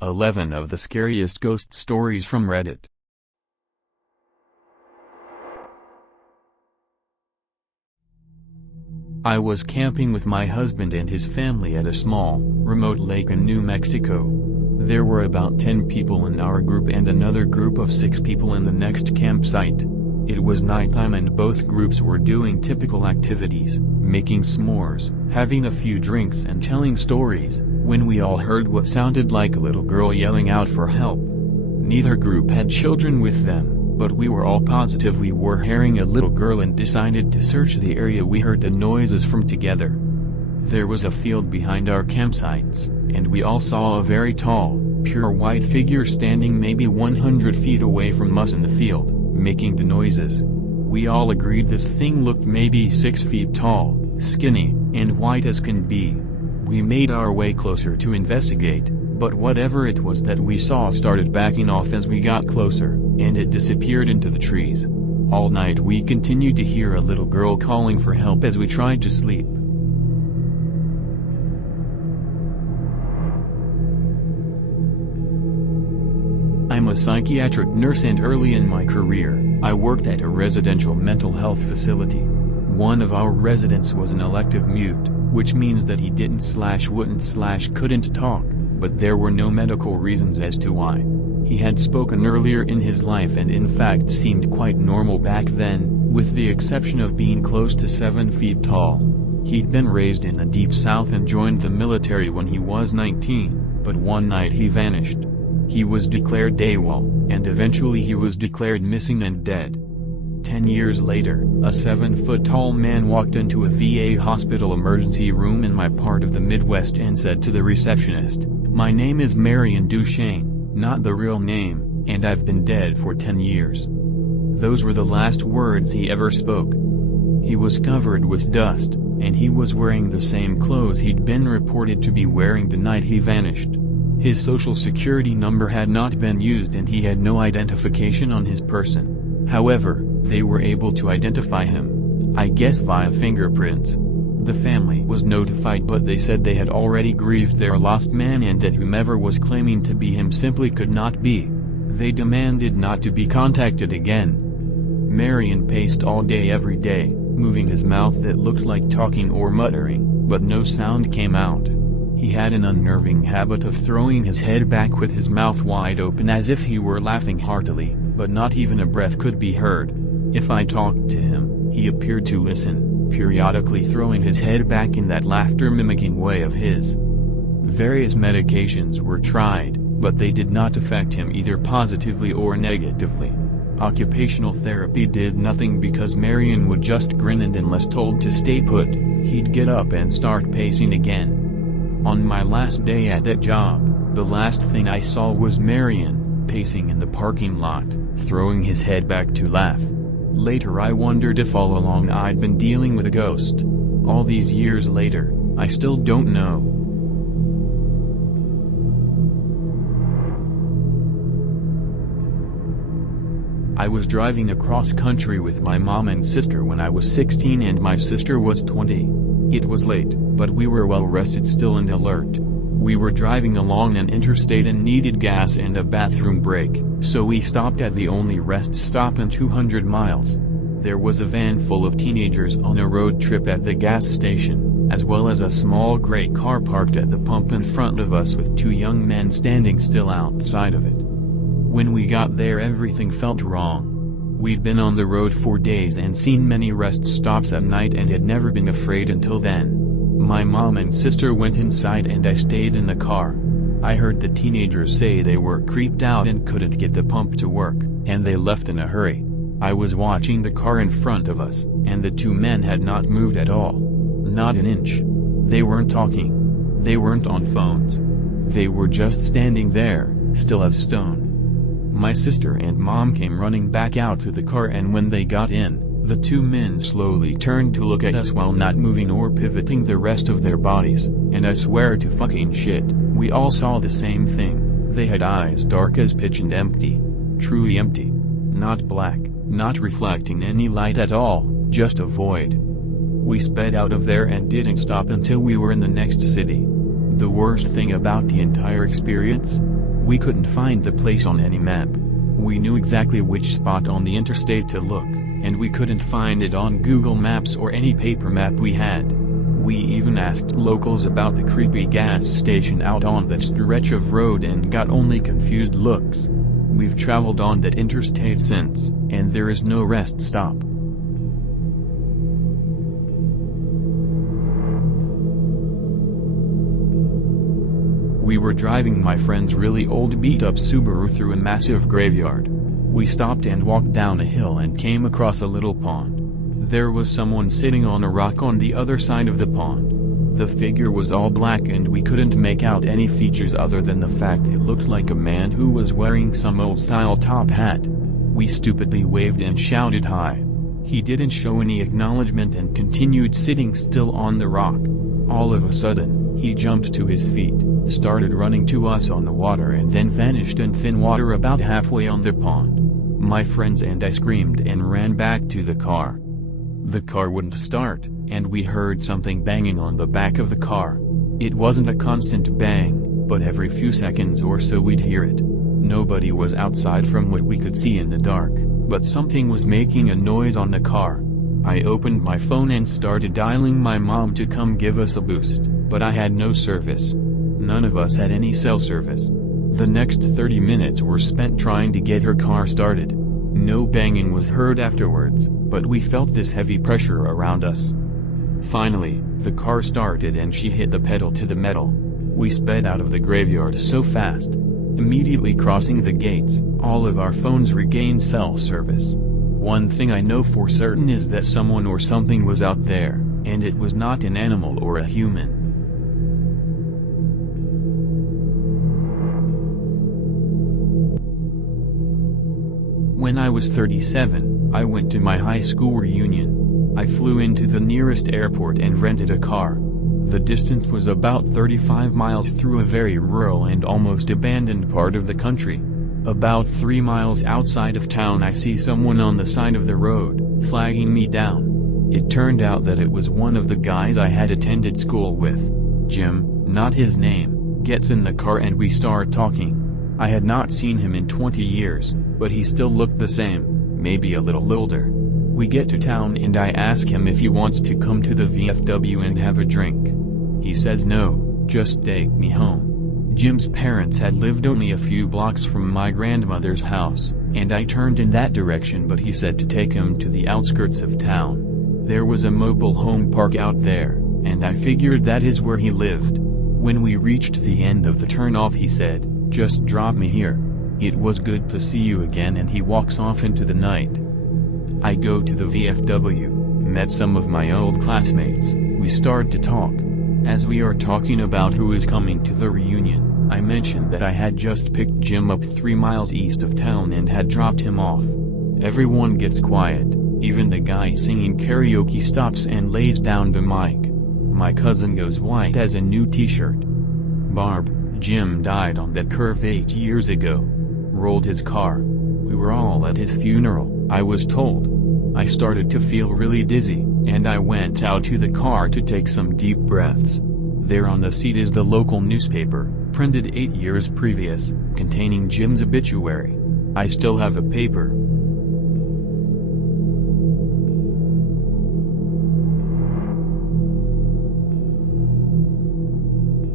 11 of the scariest ghost stories from Reddit. I was camping with my husband and his family at a small, remote lake in New Mexico. There were about 10 people in our group and another group of 6 people in the next campsite. It was nighttime and both groups were doing typical activities, making s'mores, having a few drinks and telling stories, when we all heard what sounded like a little girl yelling out for help. Neither group had children with them, but we were all positive we were hearing a little girl and decided to search the area we heard the noises from together. There was a field behind our campsites, and we all saw a very tall, pure white figure standing maybe 100 feet away from us in the field, making the noises. We all agreed this thing looked maybe 6 feet tall, skinny, and white as can be. We made our way closer to investigate, but whatever it was that we saw started backing off as we got closer, and it disappeared into the trees. All night we continued to hear a little girl calling for help as we tried to sleep. I'm a psychiatric nurse and early in my career, I worked at a residential mental health facility. One of our residents was an elective mute, which means that he wouldn't/couldn't talk, but there were no medical reasons as to why. He had spoken earlier in his life and in fact seemed quite normal back then, with the exception of being close to 7 feet tall. He'd been raised in the Deep South and joined the military when he was 19, but one night he vanished. He was declared AWOL, and eventually he was declared missing and dead. 10 years later, a 7-foot-tall man walked into a VA hospital emergency room in my part of the Midwest and said to the receptionist, "My name is Marion Duchesne, not the real name, and I've been dead for 10 years." Those were the last words he ever spoke. He was covered with dust, and he was wearing the same clothes he'd been reported to be wearing the night he vanished. His social security number had not been used and he had no identification on his person. However, they were able to identify him, I guess via fingerprints. The family was notified, but they said they had already grieved their lost man and that whomever was claiming to be him simply could not be. They demanded not to be contacted again. Marion paced all day every day, moving his mouth that looked like talking or muttering, but no sound came out. He had an unnerving habit of throwing his head back with his mouth wide open as if he were laughing heartily, but not even a breath could be heard. If I talked to him, he appeared to listen, periodically throwing his head back in that laughter-mimicking way of his. Various medications were tried, but they did not affect him either positively or negatively. Occupational therapy did nothing because Marion would just grin, and unless told to stay put, he'd get up and start pacing again. On my last day at that job, the last thing I saw was Marion, pacing in the parking lot, throwing his head back to laugh. Later I wondered if all along I'd been dealing with a ghost. All these years later, I still don't know. I was driving across country with my mom and sister when I was 16 and my sister was 20. It was late, but we were well rested still and alert. We were driving along an interstate and needed gas and a bathroom break, so we stopped at the only rest stop in 200 miles. There was a van full of teenagers on a road trip at the gas station, as well as a small gray car parked at the pump in front of us with 2 young men standing still outside of it. When we got there everything felt wrong. We'd been on the road for days and seen many rest stops at night and had never been afraid until then. My mom and sister went inside and I stayed in the car. I heard the teenagers say they were creeped out and couldn't get the pump to work, and they left in a hurry. I was watching the car in front of us, and the 2 men had not moved at all. Not an inch. They weren't talking. They weren't on phones. They were just standing there, still as stone. My sister and mom came running back out to the car, and when they got in, the 2 men slowly turned to look at us while not moving or pivoting the rest of their bodies, and I swear to fucking shit, we all saw the same thing. They had eyes dark as pitch and empty. Truly empty. Not black, not reflecting any light at all, just a void. We sped out of there and didn't stop until we were in the next city. The worst thing about the entire experience? We couldn't find the place on any map. We knew exactly which spot on the interstate to look, and we couldn't find it on Google Maps or any paper map we had. We even asked locals about the creepy gas station out on that stretch of road and got only confused looks. We've traveled on that interstate since, and there is no rest stop. We were driving my friend's really old beat-up Subaru through a massive graveyard. We stopped and walked down a hill and came across a little pond. There was someone sitting on a rock on the other side of the pond. The figure was all black and we couldn't make out any features other than the fact it looked like a man who was wearing some old-style top hat. We stupidly waved and shouted hi. He didn't show any acknowledgement and continued sitting still on the rock. All of a sudden, he jumped to his feet, started running to us on the water and then vanished in thin water about halfway on the pond. My friends and I screamed and ran back to the car. The car wouldn't start, and we heard something banging on the back of the car. It wasn't a constant bang, but every few seconds or so we'd hear it. Nobody was outside from what we could see in the dark, but something was making a noise on the car. I opened my phone and started dialing my mom to come give us a boost, but I had no service. None of us had any cell service. The next 30 minutes were spent trying to get her car started. No banging was heard afterwards, but we felt this heavy pressure around us. Finally, the car started and she hit the pedal to the metal. We sped out of the graveyard so fast. Immediately crossing the gates, all of our phones regained cell service. One thing I know for certain is that someone or something was out there, and it was not an animal or a human. When I was 37, I went to my high school reunion. I flew into the nearest airport and rented a car. The distance was about 35 miles through a very rural and almost abandoned part of the country. About 3 miles outside of town I see someone on the side of the road, flagging me down. It turned out that it was one of the guys I had attended school with. Jim, not his name, gets in the car and we start talking. I had not seen him in 20 years, but he still looked the same, maybe a little older. We get to town and I ask him if he wants to come to the VFW and have a drink. He says no, just take me home. Jim's parents had lived only a few blocks from my grandmother's house, and I turned in that direction, but he said to take him to the outskirts of town. There was a mobile home park out there, and I figured that is where he lived. When we reached the end of the turnoff he said, "Just drop me here. It was good to see you again," and he walks off into the night. I go to the VFW, met some of my old classmates, we start to talk. As we are talking about who is coming to the reunion, I mentioned that I had just picked Jim up 3 miles east of town and had dropped him off. Everyone gets quiet, even the guy singing karaoke stops and lays down the mic. My cousin goes white as a new t-shirt. "Barb, Jim died on that curve 8 years ago. Rolled his car. We were all at his funeral," I was told. I started to feel really dizzy, and I went out to the car to take some deep breaths. There on the seat is the local newspaper, printed 8 years previous, containing Jim's obituary. I still have the paper.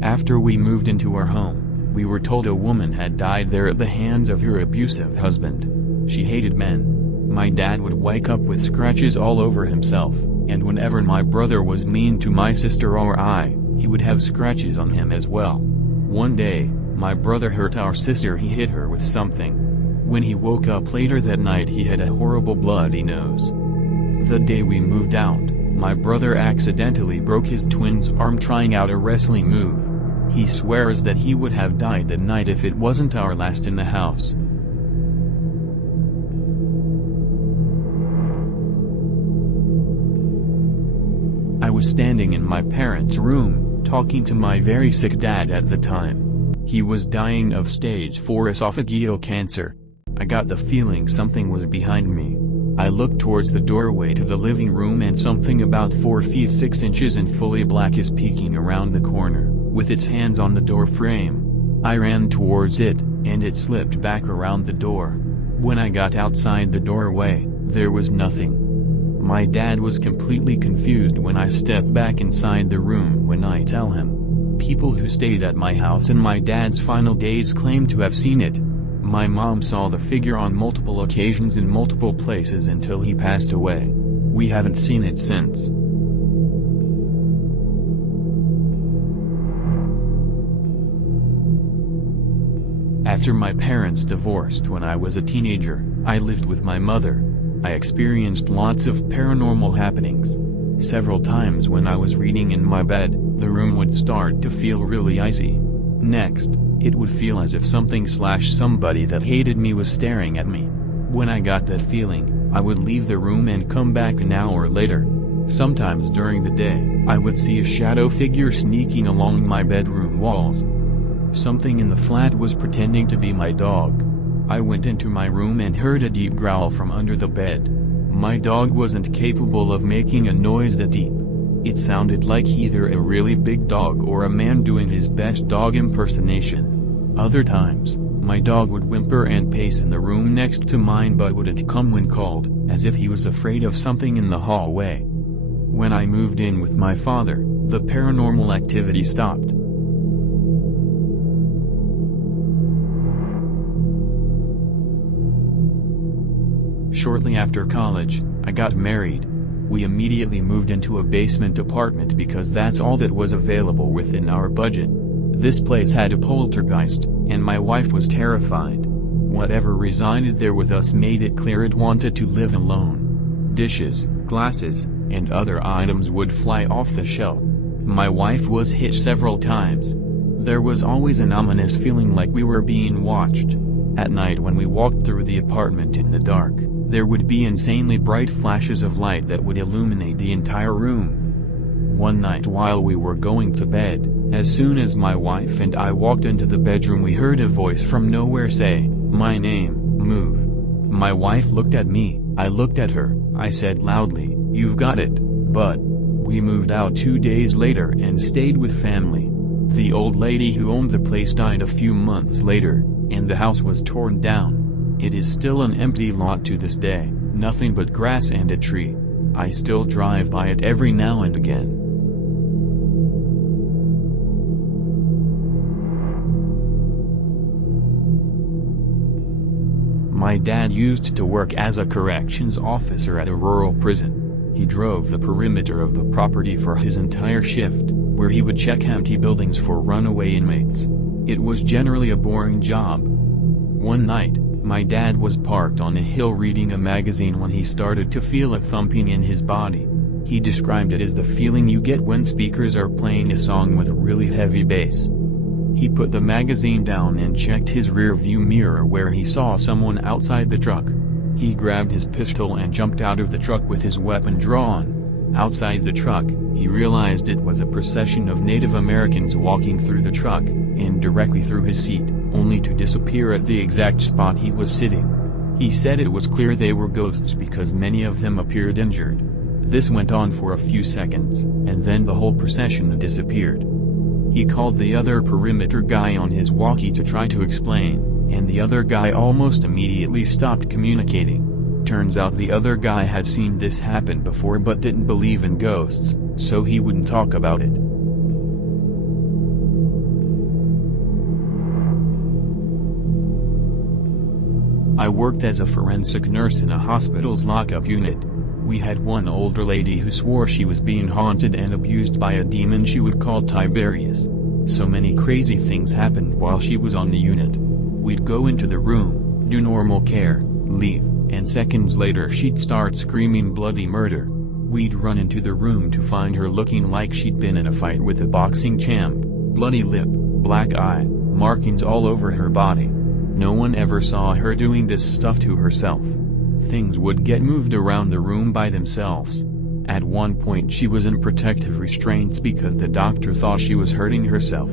After we moved into our home, we were told a woman had died there at the hands of her abusive husband. She hated men. My dad would wake up with scratches all over himself, and whenever my brother was mean to my sister or I, he would have scratches on him as well. One day, my brother hurt our sister. He hit her with something. When he woke up later that night he had a horrible bloody nose. The day we moved out, my brother accidentally broke his twin's arm trying out a wrestling move. He swears that he would have died that night if it wasn't our last in the house. I was standing in my parents' room, talking to my very sick dad at the time. He was dying of stage 4 esophageal cancer. I got the feeling something was behind me. I looked towards the doorway to the living room and something about 4 feet 6 inches and fully black is peeking around the corner, with its hands on the door frame. I ran towards it, and it slipped back around the door. When I got outside the doorway, there was nothing. My dad was completely confused when I stepped back inside the room. When I tell him, people who stayed at my house in my dad's final days claim to have seen it. My mom saw the figure on multiple occasions in multiple places until he passed away. We haven't seen it since. After my parents divorced when I was a teenager, I lived with my mother. I experienced lots of paranormal happenings. Several times when I was reading in my bed, the room would start to feel really icy. Next, it would feel as if somebody that hated me was staring at me. When I got that feeling, I would leave the room and come back an hour later. Sometimes during the day, I would see a shadow figure sneaking along my bedroom walls. Something in the flat was pretending to be my dog. I went into my room and heard a deep growl from under the bed. My dog wasn't capable of making a noise that deep. It sounded like either a really big dog or a man doing his best dog impersonation. Other times, my dog would whimper and pace in the room next to mine but wouldn't come when called, as if he was afraid of something in the hallway. When I moved in with my father, the paranormal activity stopped. Shortly after college, I got married. We immediately moved into a basement apartment because that's all that was available within our budget. This place had a poltergeist, and my wife was terrified. Whatever resided there with us made it clear it wanted to live alone. Dishes, glasses, and other items would fly off the shelf. My wife was hit several times. There was always an ominous feeling like we were being watched. At night when we walked through the apartment in the dark, there would be insanely bright flashes of light that would illuminate the entire room. One night while we were going to bed, as soon as my wife and I walked into the bedroom we heard a voice from nowhere say, "My name, move." My wife looked at me, I looked at her, I said loudly, "You've got it," but we moved out 2 days later and stayed with family. The old lady who owned the place died a few months later, and the house was torn down. It is still an empty lot to this day, nothing but grass and a tree. I still drive by it every now and again. My dad used to work as a corrections officer at a rural prison. He drove the perimeter of the property for his entire shift, where he would check empty buildings for runaway inmates. It was generally a boring job. One night, my dad was parked on a hill reading a magazine when he started to feel a thumping in his body. He described it as the feeling you get when speakers are playing a song with a really heavy bass. He put the magazine down and checked his rear view mirror where he saw someone outside the truck. He grabbed his pistol and jumped out of the truck with his weapon drawn. Outside the truck, he realized it was a procession of Native Americans walking through the truck, and directly through his seat, only to disappear at the exact spot he was sitting. He said it was clear they were ghosts because many of them appeared injured. This went on for a few seconds, and then the whole procession disappeared. He called the other perimeter guy on his walkie to try to explain, and the other guy almost immediately stopped communicating. Turns out the other guy had seen this happen before but didn't believe in ghosts, so he wouldn't talk about it. I worked as a forensic nurse in a hospital's lockup unit. We had one older lady who swore she was being haunted and abused by a demon she would call Tiberius. So many crazy things happened while she was on the unit. We'd go into the room, do normal care, leave, and seconds later she'd start screaming bloody murder. We'd run into the room to find her looking like she'd been in a fight with a boxing champ, bloody lip, black eye, markings all over her body. No one ever saw her doing this stuff to herself. Things would get moved around the room by themselves. At one point she was in protective restraints because the doctor thought she was hurting herself.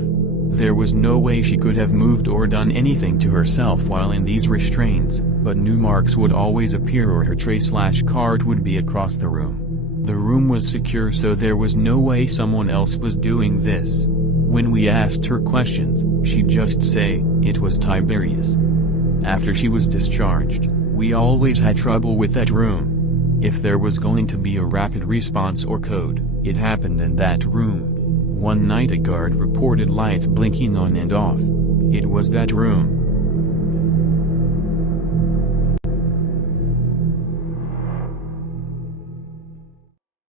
There was no way she could have moved or done anything to herself while in these restraints, but new marks would always appear or her tray/card would be across the room. The room was secure so there was no way someone else was doing this. When we asked her questions, she'd just say, "It was Tiberius." After she was discharged, we always had trouble with that room. If there was going to be a rapid response or code, it happened in that room. One night a guard reported lights blinking on and off. It was that room.